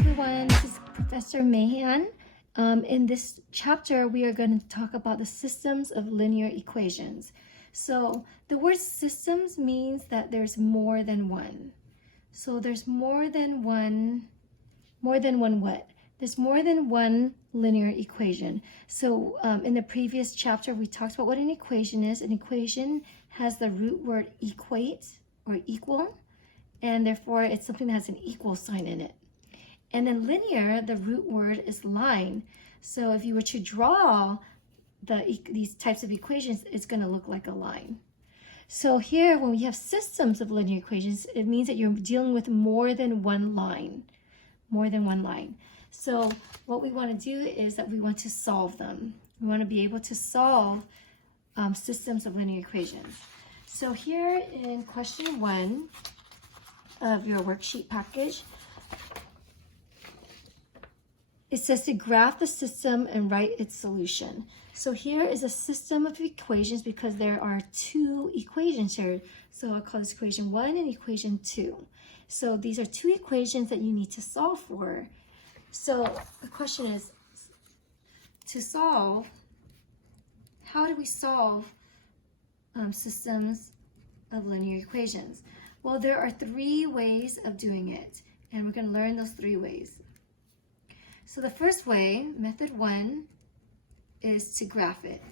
everyone, this is Professor Mahan. In this chapter, we are going to talk about the systems of linear equations. So the word systems means that there's more than one. So there's more than one what? There's more than one linear equation. So in the previous chapter, we talked about what an equation is. An equation has the root word equate or equal, and therefore it's something that has an equal sign in it. And then linear, the root word is line. So if you were to draw these types of equations, it's going to look like a line. So here, when we have systems of linear equations, it means that you're dealing with more than one line. So what we want to do is that we want to solve them. We want to be able to solve systems of linear equations. So here in question 1 of your worksheet package, it says to graph the system and write its solution. So here is a system of equations because there are two equations here. So I'll call this equation 1 and equation 2. So these are two equations that you need to solve for. So the question is, to solve, how do we solve systems of linear equations? Well, there are 3 ways of doing it, and we're going to learn those 3 ways. So the first way, method 1, is to graph it.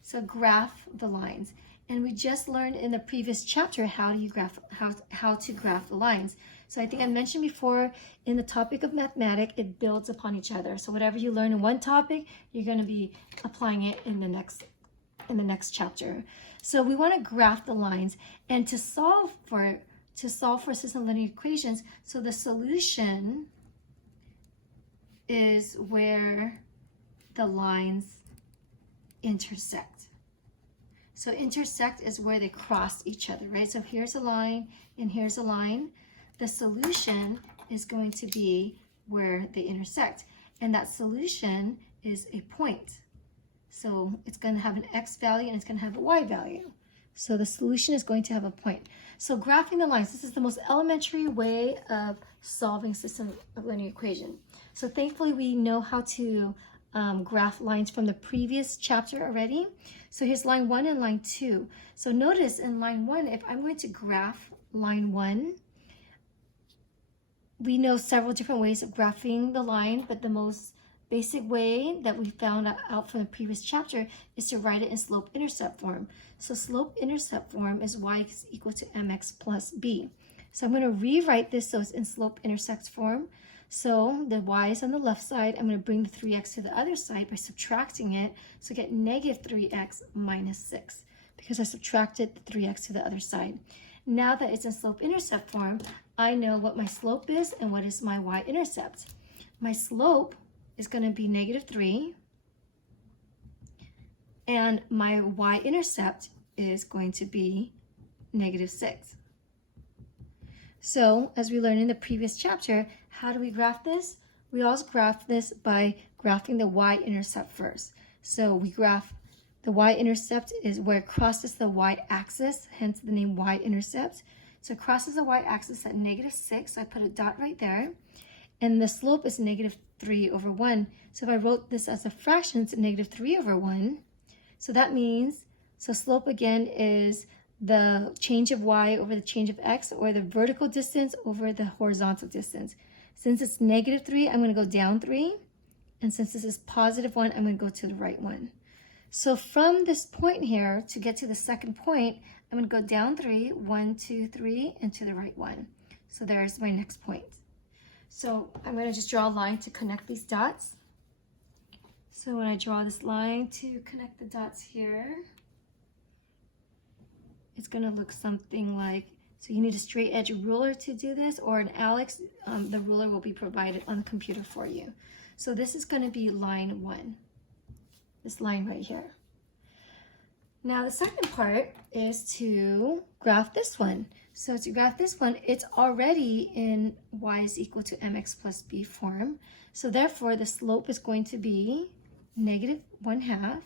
So graph the lines. And we just learned in the previous chapter how to graph the lines. So I think I mentioned before, in the topic of mathematics, it builds upon each other. So whatever you learn in one topic, you're going to be applying it in the next chapter. So we want to graph the lines, and to solve for system of linear equations, so the solution is where the lines intersect. So intersect is where they cross each other, right? So here's a line and here's a line. The solution is going to be where they intersect, and that solution is a point. So it's going to have an x value and it's going to have a y value. So the solution is going to have a point. So graphing the lines, this is the most elementary way of solving system of linear equation. So thankfully we know how to graph lines from the previous chapter already. So here's line 1 and line 2. So notice in line 1, if I'm going to graph line 1, we know several different ways of graphing the line, but the most basic way that we found out from the previous chapter is to write it in slope-intercept form. So slope-intercept form is y is equal to mx plus b. So I'm going to rewrite this so it's in slope-intercept form. So the y is on the left side. I'm going to bring the 3x to the other side by subtracting it. So I get negative 3x minus 6 because I subtracted the 3x to the other side. Now that it's in slope-intercept form, I know what my slope is and what is my y-intercept. My slope is going to be negative 3, and my y-intercept is going to be negative 6. So as we learned in the previous chapter, how do we graph this? We always graph this by graphing the y-intercept first. So we graph the y-intercept is where it crosses the y-axis, hence the name y-intercept. So it crosses the y-axis at negative 6, so I put a dot right there. And the slope is negative 3 over 1. So if I wrote this as a fraction, it's negative 3 over 1. So that means, so slope again is the change of y over the change of x, or the vertical distance over the horizontal distance. Since it's negative 3, I'm going to go down 3. And since this is positive 1, I'm going to go to the right 1. So from this point here, to get to the second point, I'm going to go down 3, 1, 2, 3, and to the right 1. So there's my next point. So I'm going to just draw a line to connect these dots. So when I draw this line to connect the dots here, it's going to look something like, so you need a straight edge ruler to do this, or an Alex, the ruler will be provided on the computer for you. So this is going to be line 1, this line right here. Now the second part is to graph this one. So to graph this one, it's already in y is equal to mx plus b form. So therefore the slope is going to be negative 1/2,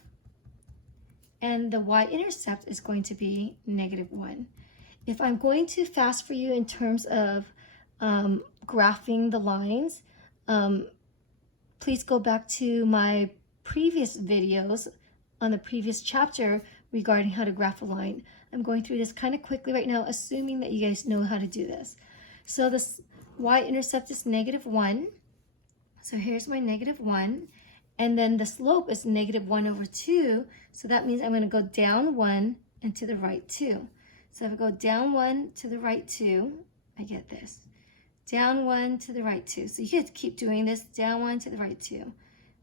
and the y-intercept is going to be negative 1. If I'm going to fast for you in terms of graphing the lines, please go back to my previous videos on the previous chapter regarding how to graph a line. I'm going through this kind of quickly right now, assuming that you guys know how to do this. So this y-intercept is -1. So here's my -1. And then the slope is -1/2. So that means I'm going to go down 1 and to the right 2. So if I go down 1 to the right 2, I get this. Down 1 to the right 2. So you could keep doing this, down 1 to the right 2.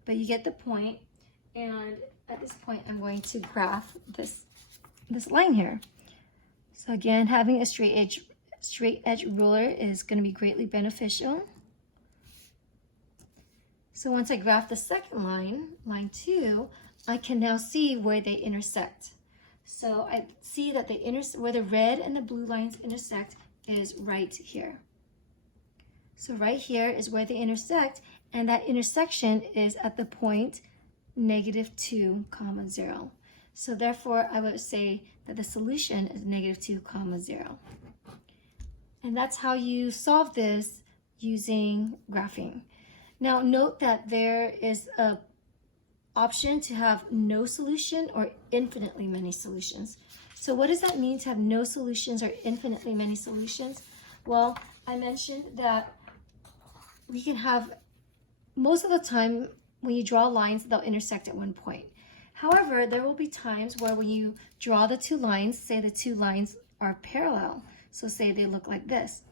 But you get the point. And at this point, I'm going to graph this line here. So again, having a straight edge ruler is going to be greatly beneficial. So once I graph the second line, line 2, I can now see where they intersect. So I see that where the red and the blue lines intersect is right here. So right here is where they intersect, and that intersection is at the point -2, 0. So therefore, I would say that the solution is -2, 0. And that's how you solve this using graphing. Now note that there is an option to have no solution or infinitely many solutions. So what does that mean to have no solutions or infinitely many solutions? Well, I mentioned that we can have, most of the time when you draw lines, they'll intersect at one point. However, there will be times where when you draw the two lines, say the two lines are parallel. So say they look like this.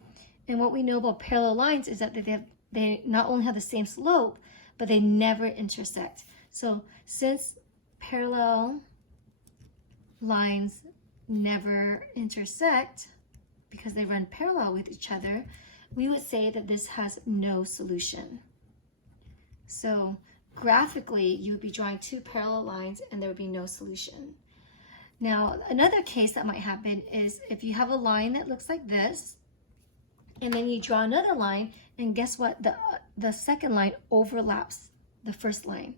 And what we know about parallel lines is that they not only have the same slope, but they never intersect. So since parallel lines never intersect because they run parallel with each other, we would say that this has no solution. So graphically, you would be drawing two parallel lines and there would be no solution. Now, another case that might happen is if you have a line that looks like this, and then you draw another line, and guess what? The second line overlaps the first line.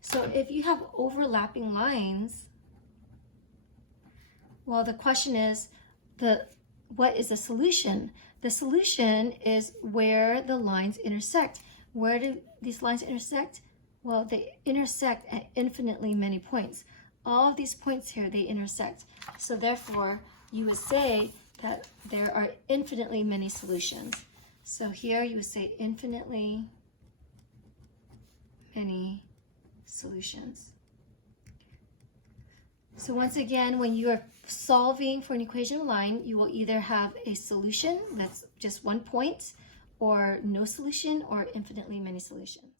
So if you have overlapping lines, well, the question is, what is the solution? The solution is where the lines intersect. Where do these lines intersect? Well, they intersect at infinitely many points. All of these points here, they intersect. So therefore, you would say that there are infinitely many solutions. So here you would say infinitely many solutions. So once again, when you are solving for an equation of line, you will either have a solution that's just one point, or no solution, or infinitely many solutions.